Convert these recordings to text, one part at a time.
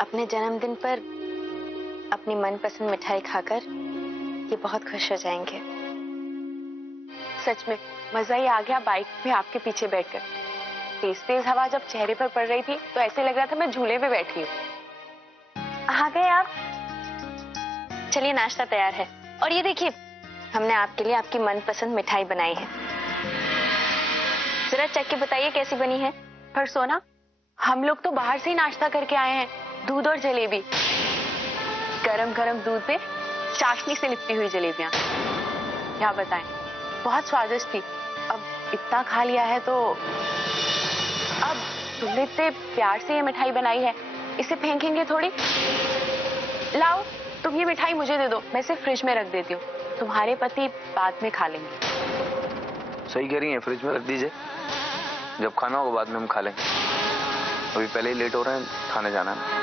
अपने जन्मदिन पर अपनी मनपसंद मिठाई खाकर ये बहुत खुश हो जाएंगे। सच में मजा ही आ गया बाइक में आपके पीछे बैठकर। तेज तेज हवा जब चेहरे पर पड़ रही थी तो ऐसे लग रहा था मैं झूले पे बैठी हूँ। आ गए आप? चलिए नाश्ता तैयार है। और ये देखिए, हमने आपके लिए आपकी मनपसंद मिठाई बनाई है। जरा चख के बताइए कैसी बनी है। पर सोना, हम लोग तो बाहर से ही नाश्ता करके आए हैं, दूध और जलेबी। गरम गरम दूध पे चाशनी से लिपटी हुई जलेबियां, क्या बताएं, बहुत स्वादिष्ट थी। अब इतना खा लिया है तो अब तुमने इतने प्यार से ये मिठाई बनाई है, इसे फेंकेंगे थोड़ी। लाओ, तुम ये मिठाई मुझे दे दो, मैं इसे फ्रिज में रख देती हूँ, तुम्हारे पति बाद में खा लेंगे। सही कह रही हैं, फ्रिज में रख दीजिए, जब खाना होगा बाद में हम खा लेंगे। अभी पहले ही लेट हो रहे हैं, खाने जाना है।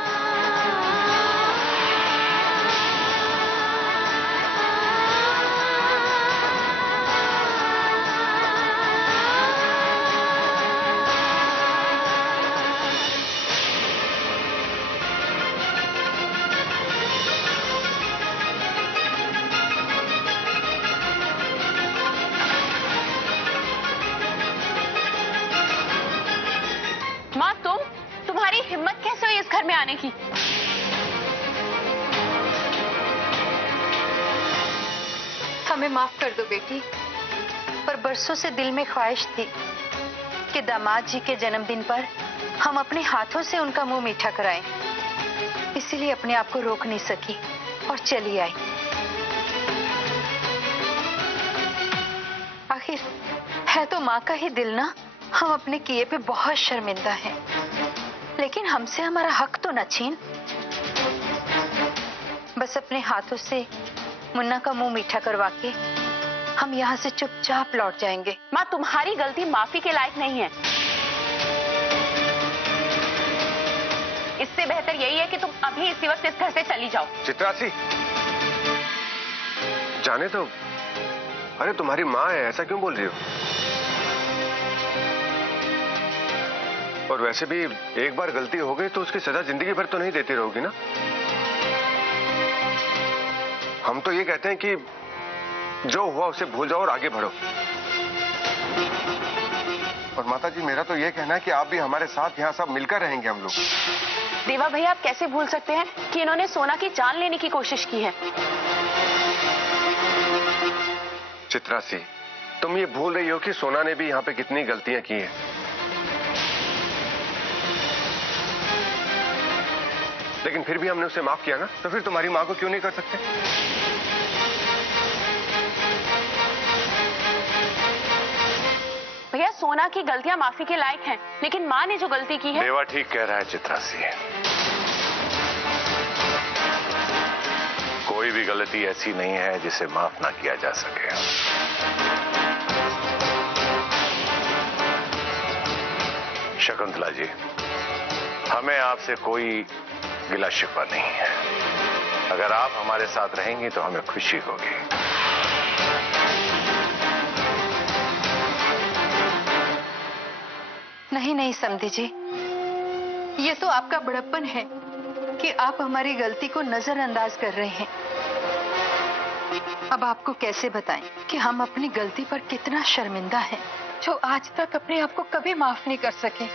माँ, तुम्हारी हिम्मत कैसे हुई इस घर में आने की? हमें माफ कर दो बेटी, पर बरसों से दिल में ख्वाहिश थी कि दामाद जी के जन्मदिन पर हम अपने हाथों से उनका मुंह मीठा कराएं। इसीलिए अपने आप को रोक नहीं सकी और चली आई। आखिर है तो माँ का ही दिल ना। हम अपने किए पे बहुत शर्मिंदा हैं, लेकिन हमसे हमारा हक तो न छीन। बस अपने हाथों से मुन्ना का मुंह मीठा करवा के हम यहाँ से चुपचाप लौट जाएंगे। माँ, तुम्हारी गलती माफी के लायक नहीं है। इससे बेहतर यही है कि तुम अभी इसी वक्त इस घर से चली जाओ। चित्रासी, जाने दो। अरे तुम्हारी माँ है, ऐसा क्यों बोल रही हो? और वैसे भी एक बार गलती हो गई तो उसकी सजा जिंदगी भर तो नहीं देती रहोगी ना। हम तो ये कहते हैं कि जो हुआ उसे भूल जाओ और आगे बढ़ो। और माता जी, मेरा तो ये कहना है कि आप भी हमारे साथ यहाँ सब मिलकर रहेंगे हम लोग। देवा भैया, आप कैसे भूल सकते हैं कि इन्होंने सोना की जान लेने की कोशिश की है। चित्रासी, तुम ये भूल रही हो कि सोना ने भी यहाँ पे कितनी गलतियां की हैं। लेकिन फिर भी हमने उसे माफ किया ना, तो फिर तुम्हारी माँ को क्यों नहीं कर सकते? भैया, सोना की गलतियां माफी के लायक हैं, लेकिन माँ ने जो गलती की है। देवा ठीक कह रहा है चित्रासी, कोई भी गलती ऐसी नहीं है जिसे माफ ना किया जा सके। शकुंतला जी, हमें आपसे कोई गिला शिकवा नहीं है। अगर आप हमारे साथ रहेंगी तो हमें खुशी होगी। नहीं नहीं समधी जी, ये तो आपका बड़प्पन है कि आप हमारी गलती को नजरअंदाज कर रहे हैं। अब आपको कैसे बताएं कि हम अपनी गलती पर कितना शर्मिंदा हैं, जो आज तक अपने आप को कभी माफ नहीं कर सके।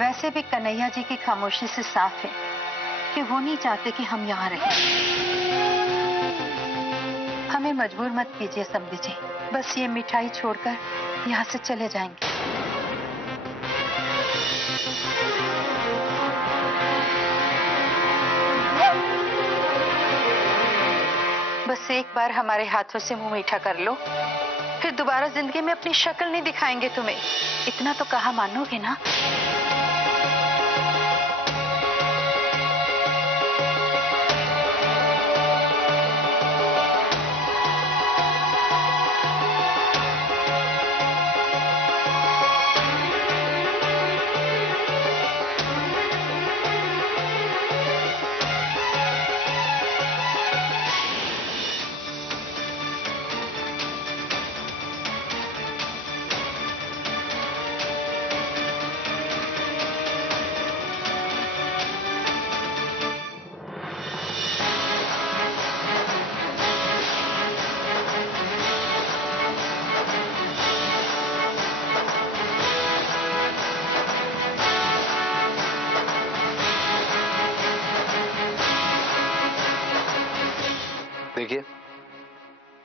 वैसे भी कन्हैया जी की खामोशी से साफ है कि वो नहीं चाहते कि हम यहाँ रहें। हमें मजबूर मत कीजिए समधी जी, बस ये मिठाई छोड़कर यहाँ से चले जाएंगे। बस एक बार हमारे हाथों से मुंह मीठा कर लो, फिर दोबारा जिंदगी में अपनी शक्ल नहीं दिखाएंगे तुम्हें। इतना तो कहा मानोगे ना? देखिए,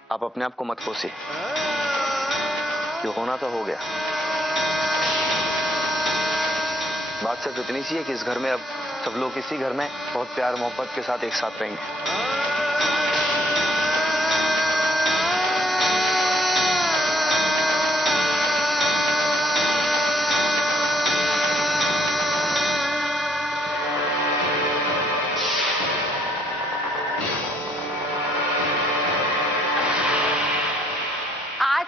आप अपने आप को मत कोसिए। जो होना तो हो गया। बात सिर्फ इतनी सी है कि इस घर में अब सब लोग इसी घर में बहुत प्यार मोहब्बत के साथ एक साथ रहेंगे।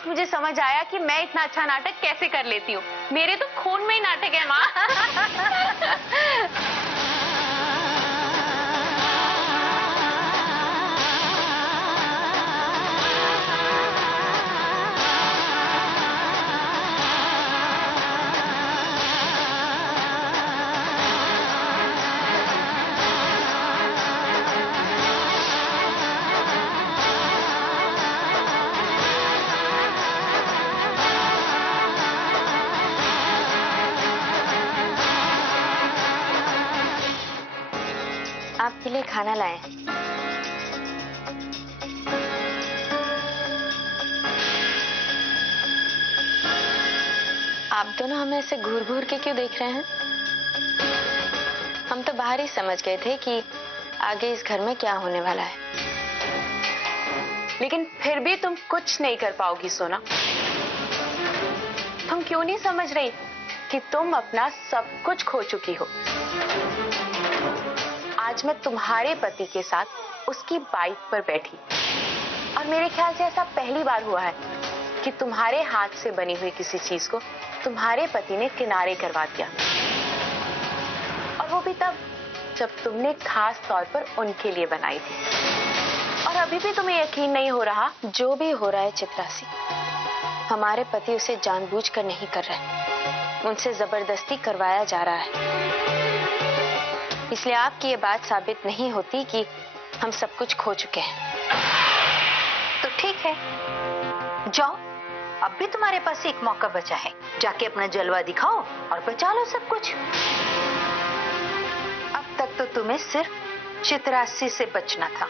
मुझे समझ आया कि मैं इतना अच्छा नाटक कैसे कर लेती हूँ। मेरे तो खून में ही नाटक है माँ। आपके लिए खाना लाए। आप दोनों हमें ऐसे घूर घूर के क्यों देख रहे हैं? हम तो बाहर ही समझ गए थे कि आगे इस घर में क्या होने वाला है। लेकिन फिर भी तुम कुछ नहीं कर पाओगी सोना। तुम क्यों नहीं समझ रही कि तुम अपना सब कुछ खो चुकी हो? आज मैं तुम्हारे पति के साथ उसकी बाइक पर बैठी और मेरे ख्याल से ऐसा पहली बार हुआ है कि तुम्हारे हाथ से बनी हुई किसी चीज को तुम्हारे पति ने किनारे करवा दिया, और वो भी तब जब तुमने खास तौर पर उनके लिए बनाई थी। और अभी भी तुम्हें यकीन नहीं हो रहा? जो भी हो रहा है चित्रासी, हमारे पति उसे जानबूझकर नहीं कर रहे, उनसे जबरदस्ती करवाया जा रहा है। इसलिए आपकी ये बात साबित नहीं होती कि हम सब कुछ खो चुके हैं। तो ठीक है, जाओ, अब भी तुम्हारे पास एक मौका बचा है। जाके अपना जलवा दिखाओ और बचा लो सब कुछ। अब तक तो तुम्हें सिर्फ चित्रासी से बचना था,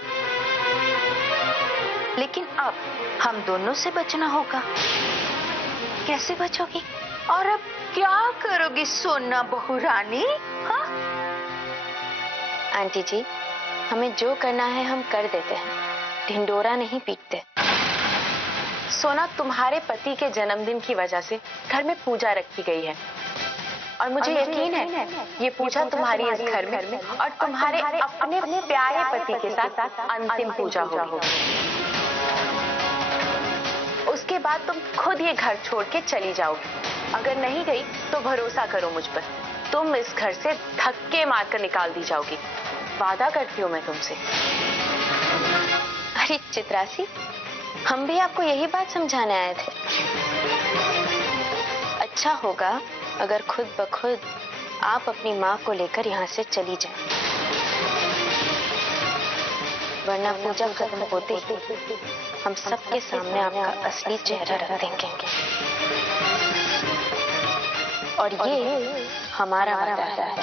लेकिन अब हम दोनों से बचना होगा। कैसे बचोगी और अब क्या करोगी सोना बहू रानी? हाँ? आंटी जी, हमें जो करना है हम कर देते हैं, ढिंडोरा नहीं पीटते। सोना, तुम्हारे पति के जन्मदिन की वजह से घर में पूजा रखी गई है, और मुझे यकीन है ये पूजा तुम्हारी इस घर में और तुम्हारे अपने प्यारे पति के साथ अंतिम पूजा होगी। उसके बाद तुम खुद ये घर छोड़ के चली जाओगी। अगर नहीं गई तो भरोसा करो मुझ पर, तुम इस घर से धक्के मारकर निकाल दी जाओगी। वादा करती हूँ मैं तुमसे। अरे चित्रासी, हम भी आपको यही बात समझाने आए थे। अच्छा होगा अगर खुद ब खुद आप अपनी माँ को लेकर यहाँ से चली जाएं, वरना पूजा खत्म होते ही हम सबके सामने आपका असली चेहरा रख देंगे, और ये हमारा वादा है।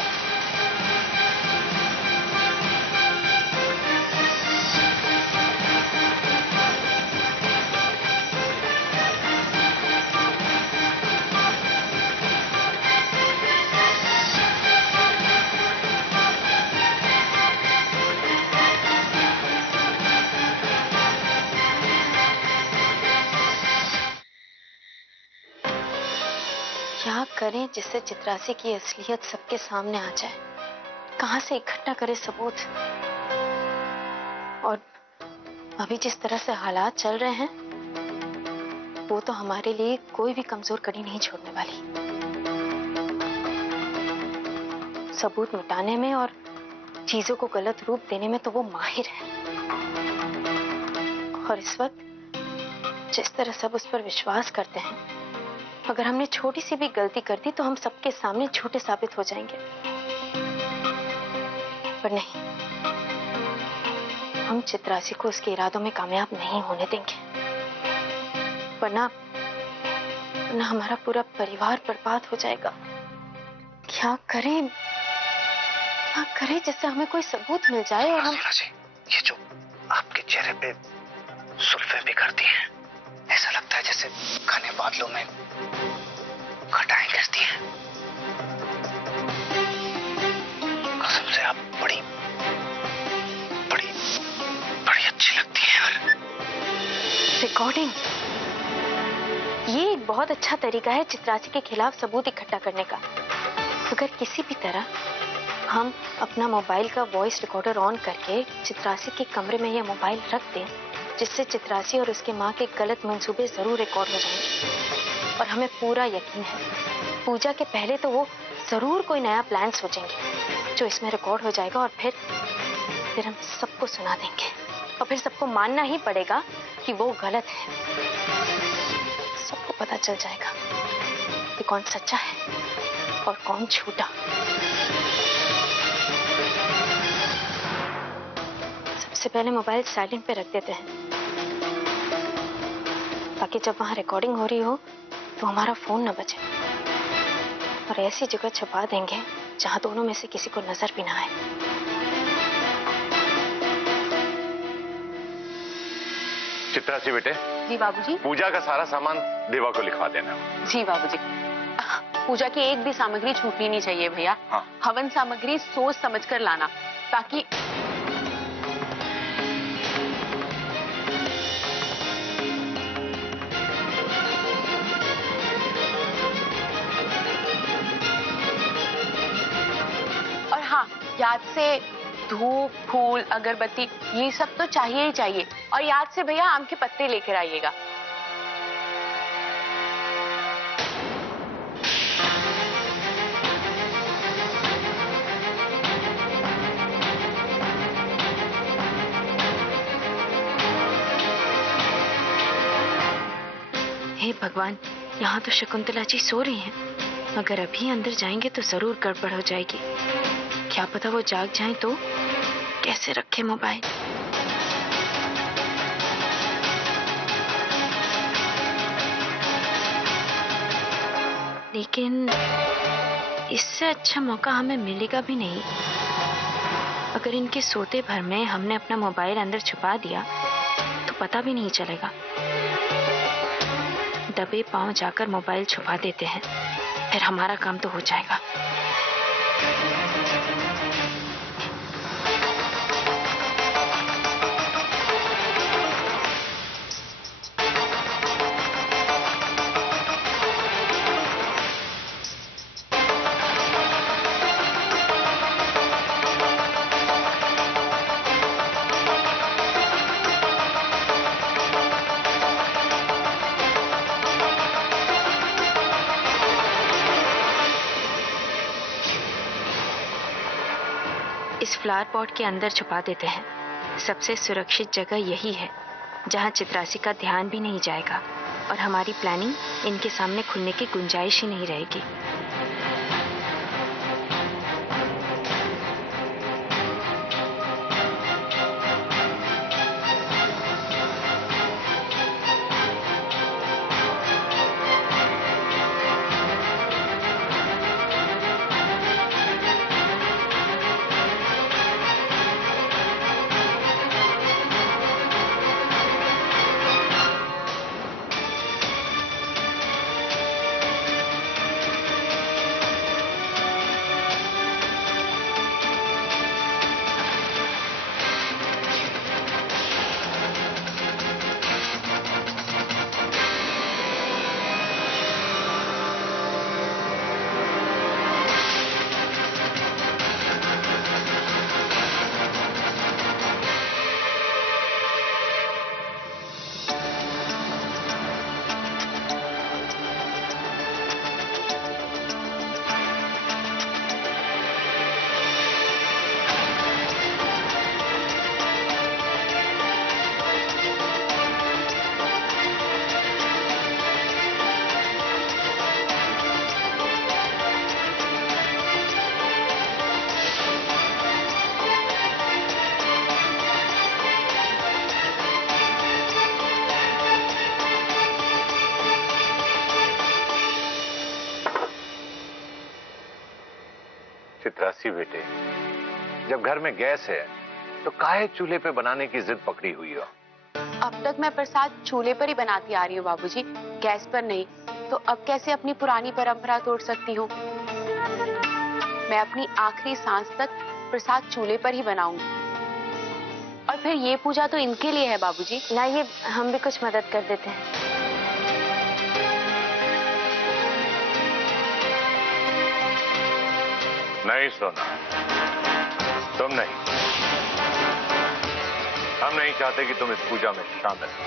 क्या करें जिससे चित्रासी की असलियत सबके सामने आ जाए? कहां से इकट्ठा करें सबूत? और अभी जिस तरह से हालात चल रहे हैं, वो तो हमारे लिए कोई भी कमजोर कड़ी नहीं छोड़ने वाली। सबूत मिटाने में और चीजों को गलत रूप देने में तो वो माहिर है। और इस वक्त जिस तरह सब उस पर विश्वास करते हैं, अगर हमने छोटी सी भी गलती कर दी तो हम सबके सामने झूठे साबित हो जाएंगे। पर नहीं, हम चित्रासी को उसके इरादों में कामयाब नहीं होने देंगे, वरना हमारा पूरा परिवार बर्बाद हो जाएगा। क्या करें जिससे हमें कोई सबूत मिल जाए और हम... ये जो आपके चेहरे पे सुल्फे बिखरती हैं। ऐसा लगता है जैसे घने बादलों में घटाएं गिरती हैं। कसम से आप बड़ी बड़ी बड़ी अच्छी लगती हैं यार। रिकॉर्डिंग, ये एक बहुत अच्छा तरीका है चित्रासी के खिलाफ सबूत इकट्ठा करने का। अगर किसी भी तरह हम अपना मोबाइल का वॉइस रिकॉर्डर ऑन करके चित्रासी के कमरे में यह मोबाइल रख दें, जिससे चित्रासी और उसके माँ के गलत मंसूबे जरूर रिकॉर्ड हो जाएंगे। और हमें पूरा यकीन है पूजा के पहले तो वो जरूर कोई नया प्लान सोचेंगे जो इसमें रिकॉर्ड हो जाएगा, और फिर हम सबको सुना देंगे और फिर सबको मानना ही पड़ेगा कि वो गलत है। सबको पता चल जाएगा कि कौन सच्चा है और कौन झूठा। सबसे पहले मोबाइल साइलेंट पे रख देते हैं ताकि जब वहां रिकॉर्डिंग हो रही हो तो हमारा फोन न बचे, और ऐसी जगह छुपा देंगे जहां दोनों में से किसी को नजर भी ना आए। चित्रासी बेटे। जी बाबूजी। पूजा का सारा सामान देवा को लिखवा देना। जी बाबूजी। पूजा की एक भी सामग्री छूटनी नहीं चाहिए भैया। हाँ। हवन सामग्री सोच समझकर लाना, ताकि और हाँ, याद से धूप, फूल, अगरबत्ती ये सब तो चाहिए ही चाहिए। और याद से भैया आम के पत्ते लेकर आइएगा। हे भगवान, यहाँ तो शकुंतला जी सो रही हैं। अगर अभी अंदर जाएंगे तो जरूर गड़बड़ हो जाएगी। क्या पता वो जाग जाएं तो। कैसे रखे मोबाइल? लेकिन इससे अच्छा मौका हमें मिलेगा भी नहीं। अगर इनके सोते भर में हमने अपना मोबाइल अंदर छुपा दिया तो पता भी नहीं चलेगा। दबे पांव जाकर मोबाइल छुपा देते हैं, फिर हमारा काम तो हो जाएगा। इस फ्लावर पॉट के अंदर छुपा देते हैं। सबसे सुरक्षित जगह यही है जहां चित्रासी का ध्यान भी नहीं जाएगा और हमारी प्लानिंग इनके सामने खुलने की गुंजाइश ही नहीं रहेगी। चित्रासी बेटे, जब घर में गैस है तो काहे चूल्हे पे बनाने की जिद पकड़ी हुई हो? अब तक मैं प्रसाद चूल्हे पर ही बनाती आ रही हूँ बाबूजी, गैस पर नहीं। तो अब कैसे अपनी पुरानी परंपरा तोड़ सकती हूँ? मैं अपनी आखिरी सांस तक प्रसाद चूल्हे पर ही बनाऊंगी। और फिर ये पूजा तो इनके लिए है बाबूजी। लाइए हम भी कुछ मदद कर देते हैं। नहीं सोना, तुम नहीं। हम नहीं चाहते कि तुम इस पूजा में शामिल हो।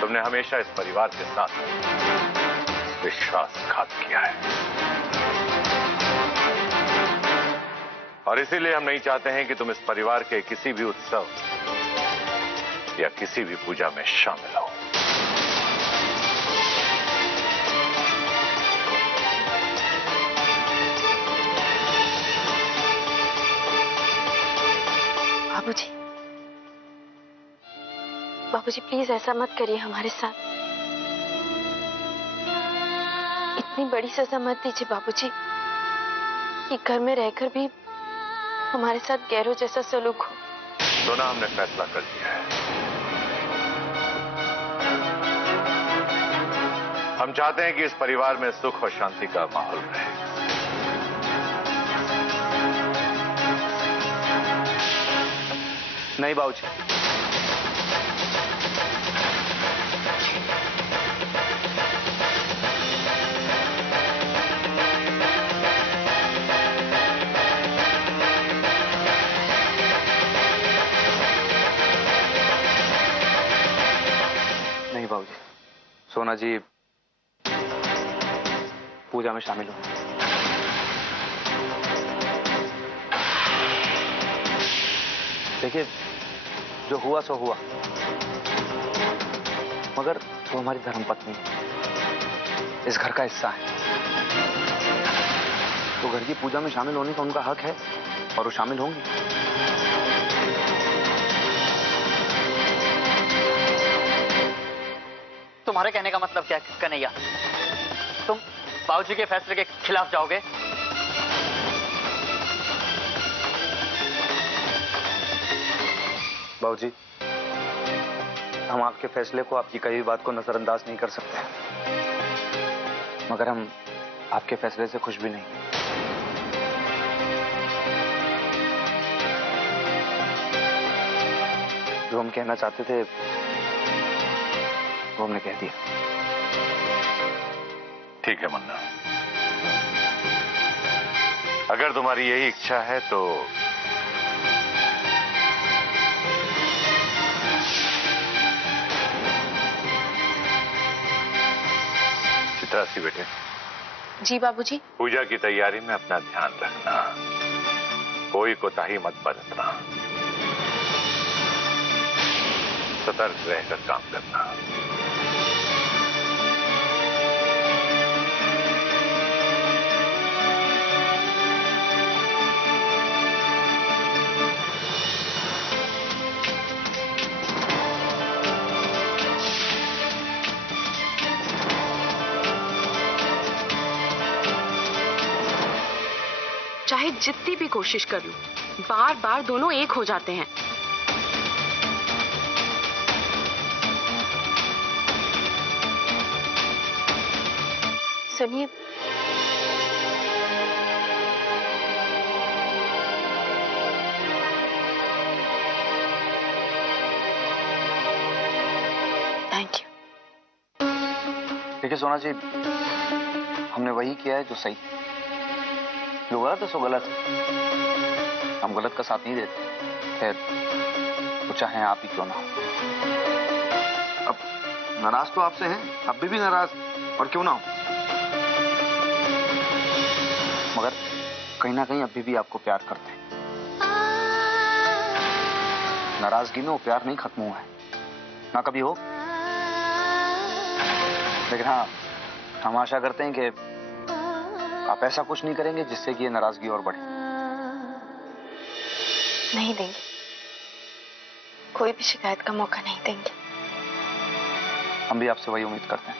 तुमने हमेशा इस परिवार के साथ विश्वासघात किया है और इसीलिए हम नहीं चाहते हैं कि तुम इस परिवार के किसी भी उत्सव या किसी भी पूजा में शामिल हो। बाबूजी, बाबूजी प्लीज ऐसा मत करिए हमारे साथ। इतनी बड़ी सजा मत दीजिए बाबूजी कि घर में रहकर भी हमारे साथ गैरों जैसा सलूक हो। सोना, हमने फैसला कर लिया है। हम चाहते हैं कि इस परिवार में सुख और शांति का माहौल रहे। नहीं बाबूजी, नहीं बाबूजी, सोना जी पूजा में शामिल हो। देखिए, जो हुआ सो हुआ, मगर वो हमारी धर्मपत्नी इस घर का हिस्सा है, तो घर की पूजा में शामिल होने का उनका हक है और वो शामिल होंगी। तुम्हारे कहने का मतलब क्या है कन्हैया? तुम बाबूजी के फैसले के खिलाफ जाओगे? बाबूजी, हम आपके फैसले को, आपकी कही हुई बात को नजरअंदाज नहीं कर सकते, मगर हम आपके फैसले से खुश भी नहीं। जो हम कहना चाहते थे वो हमने कह दिया। ठीक है मुन्ना, अगर तुम्हारी यही इच्छा है तो चित्रासी बेटे। जी बाबूजी। पूजा की तैयारी में अपना ध्यान रखना, कोई कोताही मत बरतना, सतर्क रहकर काम करना। चाहे जितनी भी कोशिश कर लूं, बार बार दोनों एक हो जाते हैं। सुनिए, थैंक यू। देखिए सोना जी, हमने वही किया है जो सही। जो गलत है सो गलत है, हम गलत का साथ नहीं देते, खैर वो चाहे आप ही क्यों ना हो। अब नाराज तो आपसे हैं, अब भी नाराज और क्यों ना हो, मगर कहीं ना कहीं अभी भी आपको प्यार करते हैं। नाराजगी में वो प्यार नहीं खत्म हुआ है, ना कभी हो। लेकिन हाँ, हम आशा करते हैं कि आप ऐसा कुछ नहीं करेंगे जिससे कि ये नाराजगी और बढ़े। नहीं देंगे, कोई भी शिकायत का मौका नहीं देंगे। हम भी आपसे वही उम्मीद करते हैं।